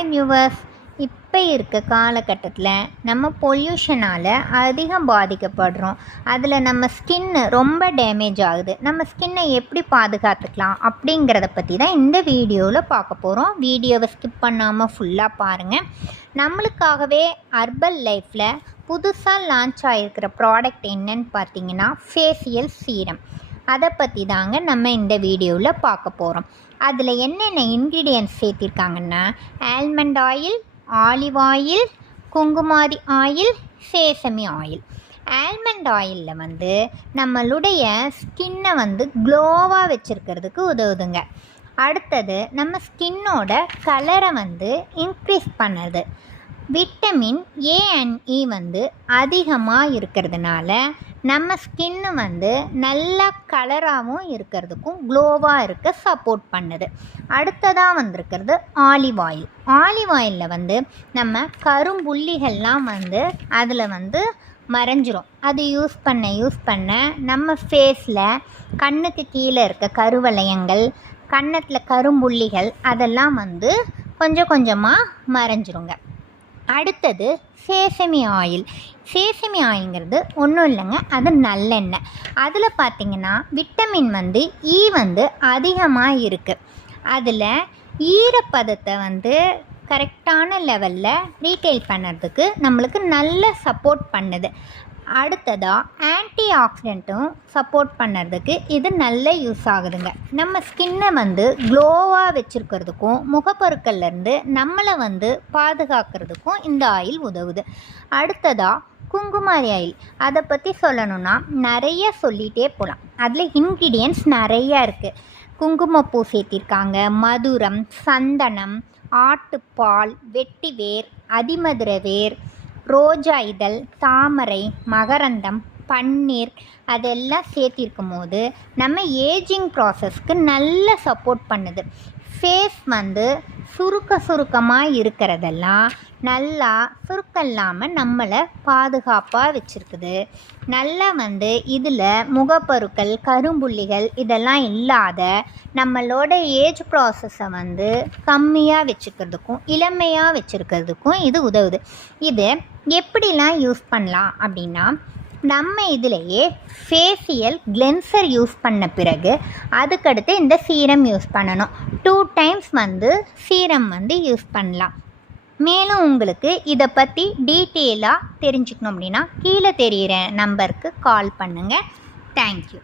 Hi viewers, இப்போ இருக்க காலகட்டத்தில் நம்ம பொல்யூஷனால் அதிகம் பாதிக்கப்படுறோம். அதில் நம்ம ஸ்கின்னு ரொம்ப டேமேஜ் ஆகுது. நம்ம ஸ்கின்னை எப்படி பாதுகாத்துக்கலாம் அப்படிங்கிறத பற்றி தான் இந்த வீடியோவில் பார்க்க போகிறோம். வீடியோவை ஸ்கிப் பண்ணாமல் ஃபுல்லாக பாருங்கள். நம்மளுக்காகவே ஹெர்பல் லைஃப்பில் புதுசாக லான்ச் ஆகிருக்கிற ப்ராடக்ட் என்னன்னு பார்த்தீங்கன்னா ஃபேஷியல் சீரம். அதை பற்றி தாங்க நம்ம இந்த வீடியோவில் பார்க்க போகிறோம். அதில் என்னென்ன இன்க்ரீடியன்ட்ஸ் சேர்த்திருக்காங்கன்னா almond oil, olive oil, Kumkumadi oil, sesame oil. Almond ஆயிலில் நம்மளுடைய ஸ்கின்னை க்ளோவாக வச்சுருக்கிறதுக்கு உதவுதுங்க. அடுத்தது நம்ம ஸ்கின்னோட கலரை இன்க்ரீஸ் பண்ணுறது. விட்டமின் ஏ அண்ட் இ அதிகமாக இருக்கிறதுனால நம்ம ஸ்கின்னு நல்லா கலராகவும் இருக்கிறதுக்கும் க்ளோவாக இருக்க சப்போர்ட் பண்ணுது. அடுத்ததாக வந்திருக்கிறது ஆலிவ் ஆயில். ஆலிவ் ஆயிலில் நம்ம கரும்புள்ளிகள்லாம் அதில் மறைஞ்சிரும். அது யூஸ் பண்ண நம்ம ஃபேஸில் கண்ணுக்கு கீழே இருக்க கருவளையங்கள், கன்னத்தில் கரும்புள்ளிகள் அதெல்லாம் கொஞ்சம் கொஞ்சமாக மறைஞ்சிருங்க. அடுத்தது சேசமி ஆயில். சேசமி ஆயில்ங்கிறது ஒன்றும் இல்லைங்க, அது நல்லெண்ணெய். அதில் பார்த்திங்கன்னா விட்டமின் இ அதிகமாக இருக்குது. அதில் ஈரப்பதத்தை கரெக்டான லெவலில் ரீட்டைல் பண்ணுறதுக்கு நம்மளுக்கு நல்ல சப்போர்ட் பண்ணுது. அடுத்ததாக ஆன்டி ஆக்சிடெண்ட்டும் சப்போர்ட் பண்ணுறதுக்கு இது நல்ல யூஸ் ஆகுதுங்க. நம்ம ஸ்கின்னை க்ளோவாக வச்சுருக்கிறதுக்கும் முகப்பொருட்கள்லேருந்து நம்மளை பாதுகாக்கிறதுக்கும் இந்த ஆயில் உதவுது. அடுத்ததாக குங்குமாதி ஆயில். அதை பற்றி சொல்லணுன்னா நிறைய சொல்லிகிட்டே போகலாம். அதில் இன்க்ரீடியன்ட்ஸ் நிறையா இருக்குது. குங்குமப்பூ சேர்த்திருக்காங்க, மதுரம், சந்தனம், ஆட்டுப்பால், வெட்டிவேர், அதிமதுர வேர், ரோஜா இதழ், தாமரை, மகரந்தம், பன்னீர் அதெல்லாம் சேர்த்திருக்கும் போது நம்ம ஏஜிங் ப்ராசஸ்க்கு நல்ல சப்போர்ட் பண்ணுது. ஃபேஸ் சுருக்கமாக இருக்கிறதெல்லாம் நல்லா சுருக்கம் இல்லாமல் நம்மளை பாதுகாப்பாக வச்சுருக்குது. நல்லா இதில் முகப்பருக்கள், கரும்புள்ளிகள் இதெல்லாம் இல்லாத நம்மளோட ஏஜ் ப்ராசஸை கம்மியாக வச்சுக்கிறதுக்கும் இளமையாக வச்சுருக்கிறதுக்கும் இது உதவுது. இது எப்படிலாம் யூஸ் பண்ணலாம் அப்படின்னா, நம்ம இதிலையே ஃபேஷியல் கிளென்சர் யூஸ் பண்ண பிறகு அதுக்கடுத்து இந்த சீரம் யூஸ் பண்ணணும். 2 டைம்ஸ் சீரம் யூஸ் பண்ணலாம். மேலும் உங்களுக்கு இதை பற்றி டீட்டெயிலாக தெரிஞ்சுக்கணும் அப்படின்னா கீழே தெரிகிற நம்பருக்கு கால் பண்ணுங்கள். தேங்க்யூ.